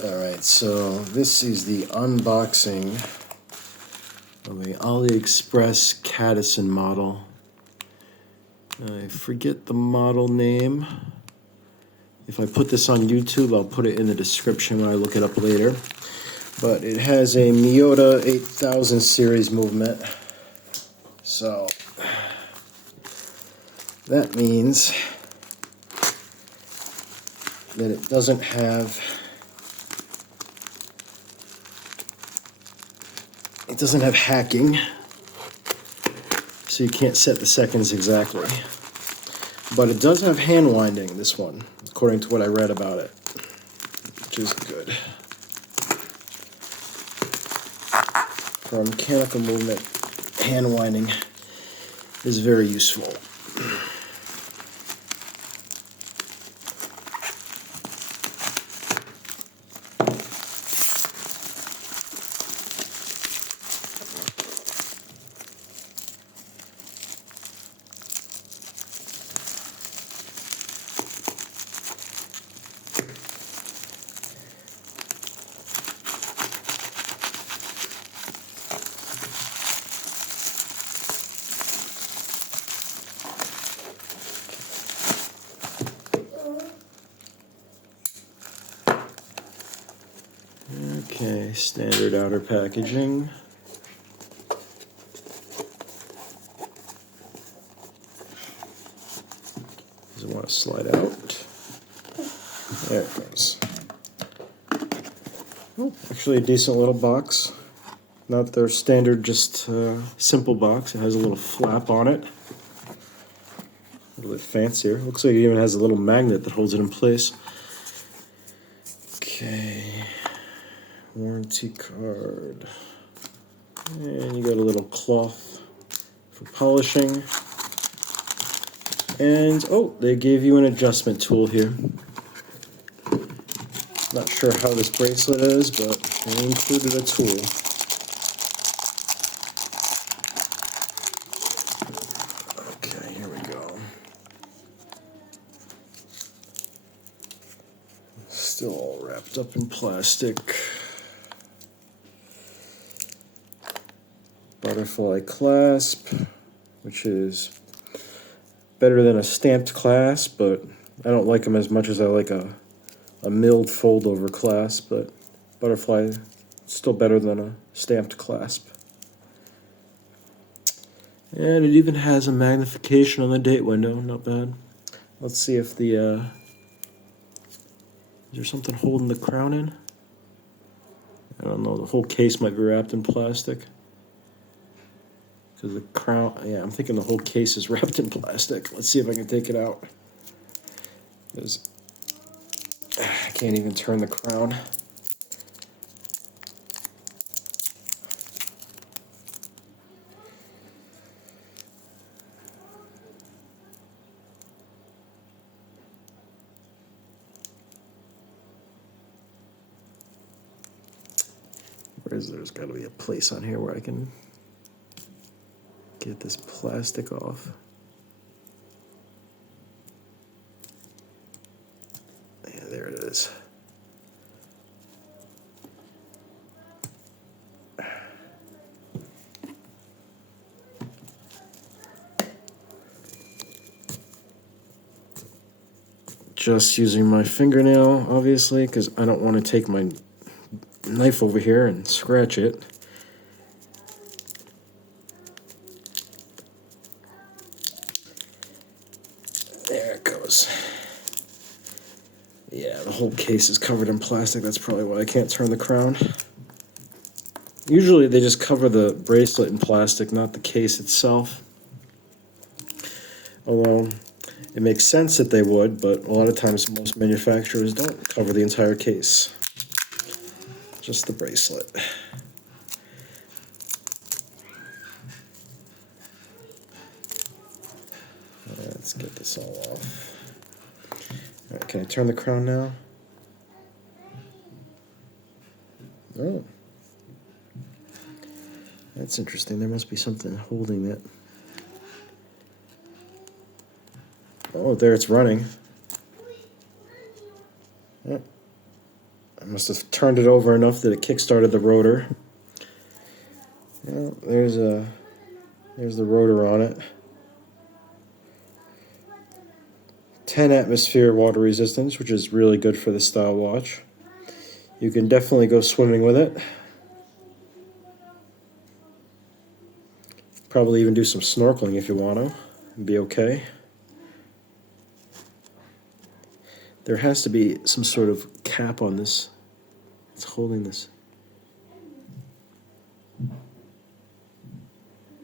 Alright, so this is the unboxing of a AliExpress Cadisen model. I forget the model name. If I put this on YouTube, I'll put it in the description when I look it up later. But it has a Miyota 8000 series movement. So that means that it doesn't have hacking, so you can't set the seconds exactly. But it does have hand winding, this one, according to what I read about it, which is good. For mechanical movement, hand winding is very useful. Okay, standard outer packaging. Doesn't want to slide out. There it goes. Oh, actually a decent little box. Not their standard, just simple box. It has a little flap on it. A little bit fancier. Looks like it even has a little magnet that holds it in place. Okay. Warranty card. And you got a little cloth for polishing. And, oh, they gave you an adjustment tool here. Not sure how this bracelet is, but they included a tool. Okay, here we go. Still all wrapped up in plastic. Butterfly clasp, which is better than a stamped clasp, but I don't like them as much as I like a milled fold-over clasp, but butterfly is still better than a stamped clasp. And it even has a magnification on the date window, not bad. Let's see if the, is there something holding the crown in? I don't know, the whole case might be wrapped in plastic. Because the crown, yeah, I'm thinking the whole case is wrapped in plastic. Let's see if I can take it out. Because I can't even turn the crown. There's got to be a place on here where I can get this plastic off. Yeah, there it is. Just using my fingernail, obviously, because I don't want to take my knife over here and scratch it. There it goes. Yeah, the whole case is covered in plastic. That's probably why I can't turn the crown. Usually they just cover the bracelet in plastic, not the case itself. Although it makes sense that they would, but a lot of times most manufacturers don't cover the entire case. Just the bracelet. Let's get this all off. All right, can I turn the crown now? Oh. That's interesting. There must be something holding it. Oh, there it's running. Oh. I must have turned it over enough that it kick-started the rotor. Yeah, there's the rotor on it. 10 atmosphere water resistance, which is really good for this style watch. You can definitely go swimming with it. Probably even do some snorkeling if you want to. It'd be okay. There has to be some sort of cap on this. It's holding this.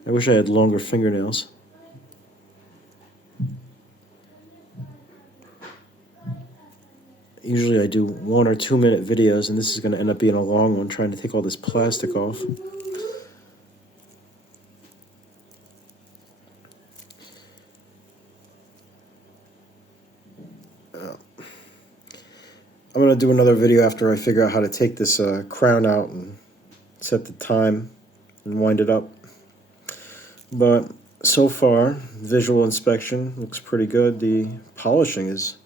I wish I had longer fingernails. Usually I do 1 or 2 minute videos, and this is going to end up being a long one trying to take all this plastic off. I'm going to do another video after I figure out how to take this crown out and set the time and wind it up. But so far, visual inspection looks pretty good. The polishing is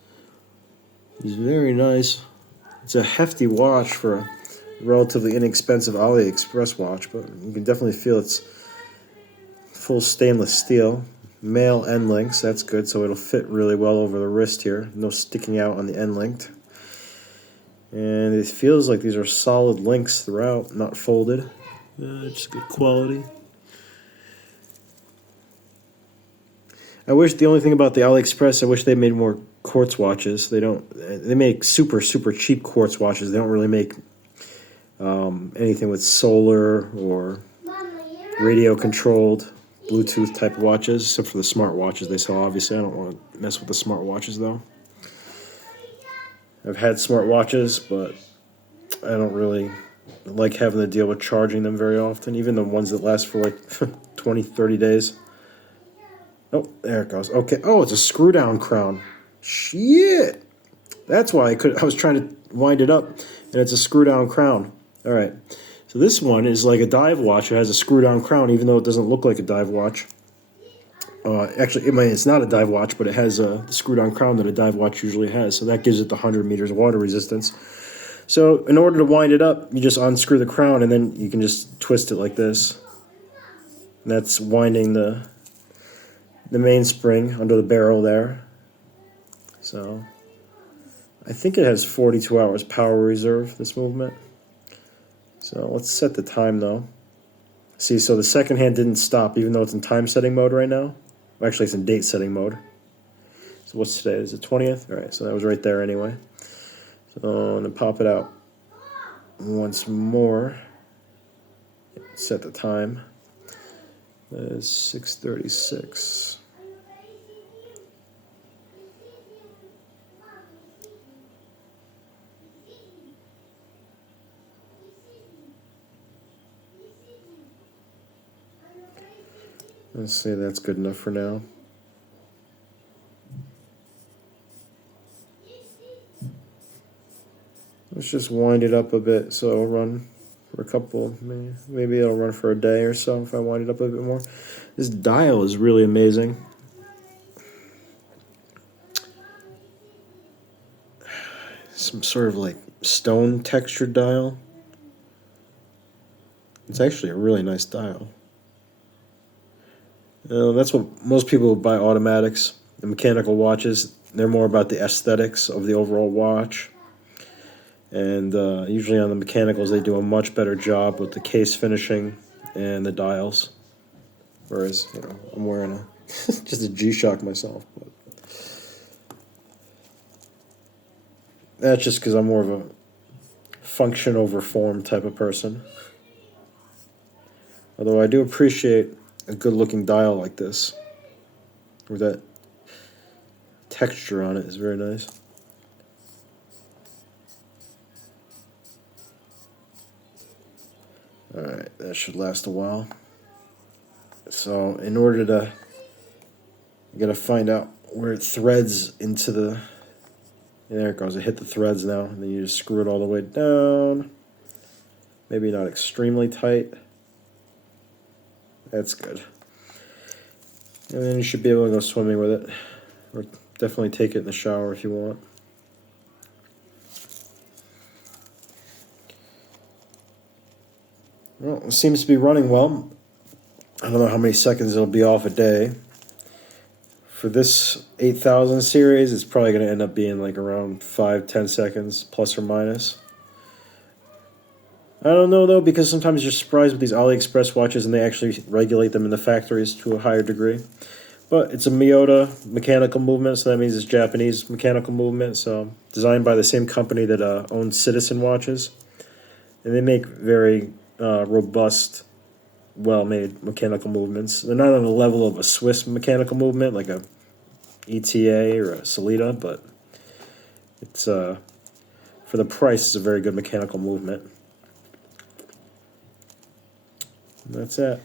very nice. It's a hefty watch for a relatively inexpensive AliExpress watch, but you can definitely feel it's full stainless steel. Male end links, that's good, so it'll fit really well over the wrist here. No sticking out on the end link. And it feels like these are solid links throughout, not folded. Just good quality. I wish the only thing about the AliExpress, I wish they made more quartz watches. They don't. They make super cheap quartz watches. They don't really make anything with solar or radio controlled Bluetooth type of watches, except for the smart watches they sell. Obviously, I don't want to mess with the smart watches though. I've had smart watches, but I don't really like having to deal with charging them very often, even the ones that last for like 20, 30 days. Oh, there it goes. Okay. Oh, it's a screw down crown. Shit. That's why I was trying to wind it up, and it's a screw down crown. All right. So this one is like a dive watch. It has a screw down crown, even though it doesn't look like a dive watch. Actually, it's not a dive watch, but it has the screw down crown that a dive watch usually has. So that gives it the 100 meters water resistance. So in order to wind it up, you just unscrew the crown, and then you can just twist it like this. And that's winding the mainspring under the barrel there. So I think it has 42 hours power reserve, this movement. So let's set the time though. See, so the second hand didn't stop even though it's in time setting mode right now. Actually, it's in date setting mode. So what's today? Is it 20th? All right, so that was right there anyway. So I'm going to pop it out once more. Set the time. That is 6:36. Let's say that's good enough for now. Let's just wind it up a bit so it'll run for a couple, maybe it'll run for a day or so if I wind it up a bit more. This dial is really amazing. Some sort of like stone textured dial. It's actually a really nice dial. That's what most people buy automatics and mechanical watches. They're more about the aesthetics of the overall watch. And usually on the mechanicals, they do a much better job with the case finishing and the dials. Whereas, I'm wearing just a G-Shock myself. But that's just because I'm more of a function over form type of person. Although I do appreciate a good-looking dial like this, with that texture on it is very nice. Alright, that should last a while. So in order to, you gotta find out where it threads into the, there it goes, it hit the threads now, and then you just screw it all the way down. Maybe not extremely tight. That's good. And then you should be able to go swimming with it. Or definitely take it in the shower if you want. Well, it seems to be running well. I don't know how many seconds it'll be off a day. For this 8000 series, it's probably going to end up being like around 5-10 seconds, plus or minus. I don't know though, because sometimes you're surprised with these AliExpress watches and they actually regulate them in the factories to a higher degree. But it's a Miyota mechanical movement, so that means it's Japanese mechanical movement, so designed by the same company that owns Cadisen watches. And they make very robust, well-made mechanical movements. They're not on the level of a Swiss mechanical movement, like a ETA or a Solita, but it's for the price, it's a very good mechanical movement. And that's it.